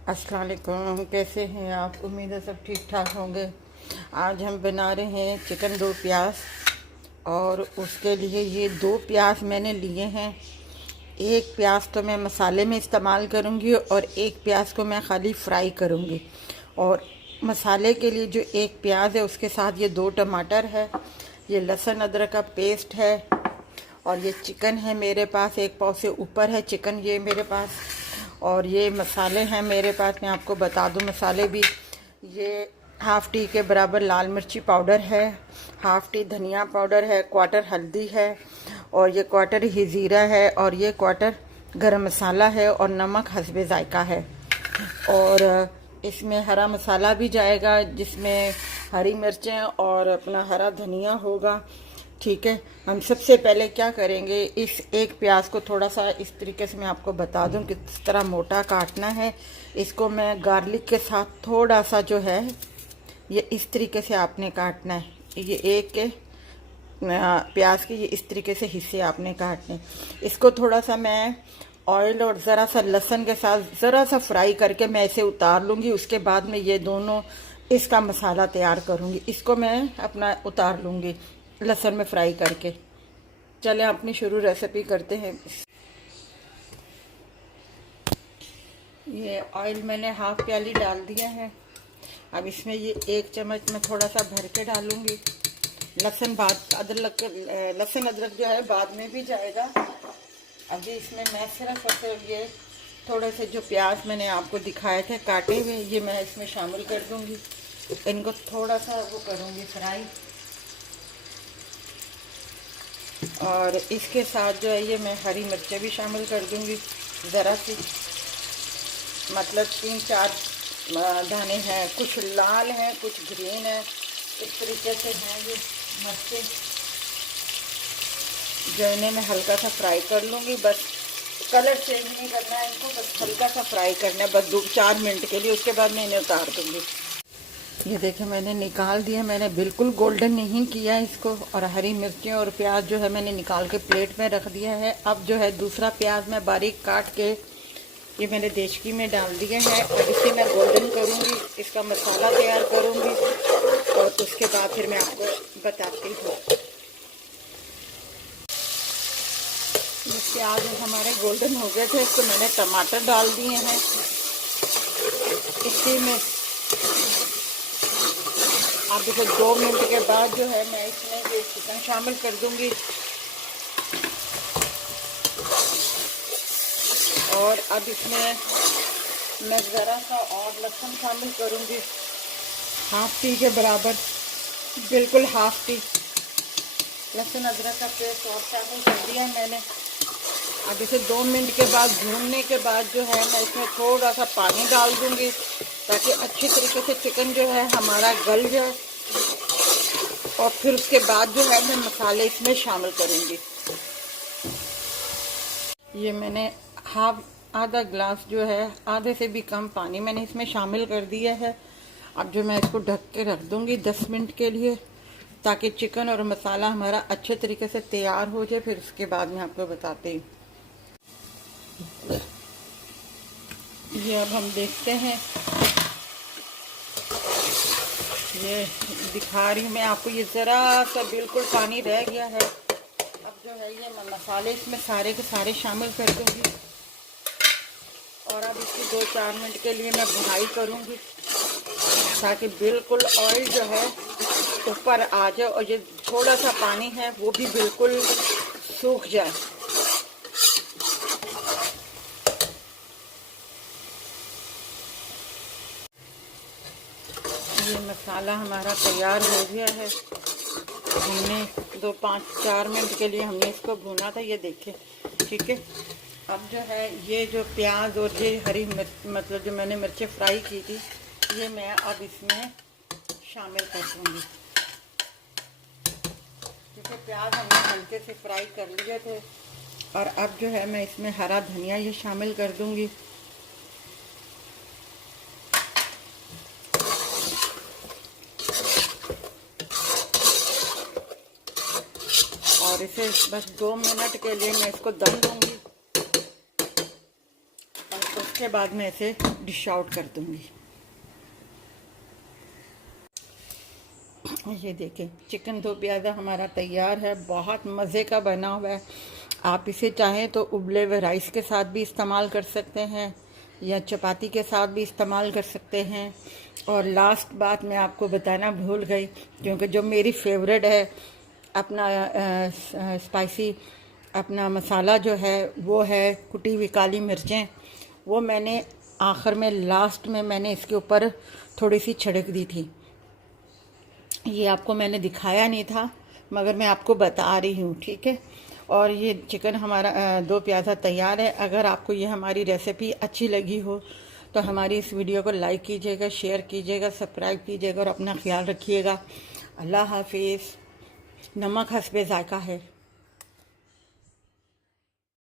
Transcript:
अस्सलाम वालेकुम। कैसे हैं आप? उम्मीद है सब ठीक ठाक होंगे। आज हम बना रहे हैं चिकन दो प्याज, और उसके लिए ये दो प्याज मैंने लिए हैं। एक प्याज तो मैं मसाले में इस्तेमाल करूँगी और एक प्याज को मैं खाली फ्राई करूँगी। और मसाले के लिए जो एक प्याज है उसके साथ ये दो टमाटर है, ये लहसुन अदरक का पेस्ट है, और ये चिकन है मेरे पास, एक पाव से ऊपर है चिकन ये मेरे पास। और ये मसाले हैं मेरे पास, मैं आपको बता दूं मसाले भी। ये हाफ़ टी के बराबर लाल मिर्ची पाउडर है, हाफ़ टी धनिया पाउडर है, क्वार्टर हल्दी है, और ये क्वार्टर ही ज़ीरा है, और ये क्वार्टर गरम मसाला है, और नमक हस्बे ज़ायका है। और इसमें हरा मसाला भी जाएगा, जिसमें हरी मिर्चें और अपना हरा धनिया होगा। ठीक है, हम सबसे पहले क्या करेंगे, इस एक प्याज को थोड़ा सा इस तरीके से मैं आपको बता दूं किस तरह मोटा काटना है। इसको मैं गार्लिक के साथ थोड़ा सा जो है ये इस तरीके से आपने काटना है। ये एक के प्याज के ये इस तरीके से हिस्से आपने काटने। इसको थोड़ा सा मैं ऑयल और ज़रा सा लहसुन के साथ ज़रा सा फ्राई करके मैं इसे उतार लूँगी। उसके बाद में ये दोनों इसका मसाला तैयार करूँगी। इसको मैं अपना उतार लूँगी लहसुन में फ्राई करके। चलें अपनी शुरू रेसिपी करते हैं। ये ऑयल मैंने हाफ प्याली डाल दिया है। अब इसमें ये एक चम्मच मैं थोड़ा सा भर के डालूँगी। लहसुन लहसुन अदरक जो है बाद में भी जाएगा। अभी इसमें मैं सिर्फ ये थोड़े से जो प्याज मैंने आपको दिखाए थे काटे हुए, ये मैं इसमें शामिल कर दूँगी। इनको थोड़ा सा वो करूँगी फ्राई, और इसके साथ जो है ये मैं हरी मिर्चें भी शामिल कर दूँगी ज़रा सी, मतलब 3-4 दाने हैं, कुछ लाल हैं कुछ ग्रीन है, इस तरीके से हैं ये मिर्चें, जो इन्हें मैं हल्का सा फ्राई कर लूँगी। बस कलर चेंज नहीं करना है इनको, बस हल्का सा फ्राई करना है, बस 2-4 मिनट के लिए। उसके बाद मैं इन्हें उतार दूँगी। ये देखें मैंने निकाल दिया, मैंने बिल्कुल गोल्डन नहीं किया इसको। और हरी मिर्चें और प्याज जो है मैंने निकाल के प्लेट में रख दिया है। अब जो है दूसरा प्याज मैं बारीक काट के ये मैंने देचकी में डाल दिया है। अब इसे मैं गोल्डन करूँगी, इसका मसाला तैयार करूँगी, और उसके बाद फिर मैं आपको बताती हूँ। ये प्याज हमारे गोल्डन हो गए थे, इसको मैंने टमाटर डाल दिए हैं इसी में। अब इसे 2 मिनट के बाद जो है मैं इसमें ये चिकन शामिल कर दूंगी, और अब इसमें मैं ज़रा सा और लहसुन शामिल करूंगी, हाफ टी के बराबर, बिल्कुल हाफ टी लहसुन अदरक का पेस्ट और शामिल कर दिया है मैंने। अब इसे 2 मिनट के बाद भूनने के बाद जो है मैं इसमें थोड़ा सा पानी डाल दूंगी, ताकि अच्छी तरीके से चिकन जो है हमारा गल जाए। और फिर उसके बाद जो है मैं मसाले इसमें शामिल करूंगी। ये मैंने आधा गिलास जो है, आधे से भी कम पानी मैंने इसमें शामिल कर दिया है। अब जो मैं इसको ढक के रख दूंगी 10 मिनट के लिए, ताकि चिकन और मसाला हमारा अच्छे तरीके से तैयार हो जाए। फिर उसके बाद मैं आपको बताती हूँ। ये अब हम देखते हैं, ये दिखा रही हूँ मैं आपको, ये ज़रा सा बिल्कुल पानी रह गया है। अब जो है ये मैं मसाले इसमें सारे के सारे शामिल कर दूँगी, और अब इसकी 2-4 मिनट के लिए मैं भुनाई करूँगी, ताकि बिल्कुल ऑयल जो है ऊपर आ जाए, और ये थोड़ा सा पानी है वो भी बिल्कुल सूख जाए। ये मसाला हमारा तैयार हो गया है। हमने 2-5-4 मिनट के लिए हमने इसको भुना था, ये देखें। ठीक है, अब जो है ये जो प्याज और ये हरी मतलब जो मैंने मिर्चें फ्राई की थी, ये मैं अब इसमें शामिल कर दूँगी। क्योंकि प्याज हमने हल्के से फ्राई कर लिए थे। और अब जो है मैं इसमें हरा धनिया ये शामिल कर दूँगी। और इसे बस 2 मिनट के लिए मैं इसको दम दूँगी। उसके बाद मैं इसे डिश आउट कर दूँगी। ये देखें, चिकन दो प्याज़ा हमारा तैयार है, बहुत मज़े का बना हुआ है। आप इसे चाहें तो उबले हुए राइस के साथ भी इस्तेमाल कर सकते हैं या चपाती के साथ भी इस्तेमाल कर सकते हैं। और लास्ट बात मैं आपको बताना भूल गई, क्योंकि जो मेरी फेवरेट है अपना स्पाइसी अपना मसाला जो है वो है कुटी हुई काली मिर्चें। वो मैंने आखिर में लास्ट में मैंने इसके ऊपर थोड़ी सी छिड़क दी थी। ये आपको मैंने दिखाया नहीं था मगर मैं आपको बता रही हूँ, ठीक है। और ये चिकन हमारा दो प्याज़ा तैयार है। अगर आपको ये हमारी रेसिपी अच्छी लगी हो तो हमारी इस वीडियो को लाइक कीजिएगा, शेयर कीजिएगा, सब्सक्राइब कीजिएगा और अपना ख्याल रखिएगा। अल्लाह हाफिज़। नमक हस्बे ज़ायका है।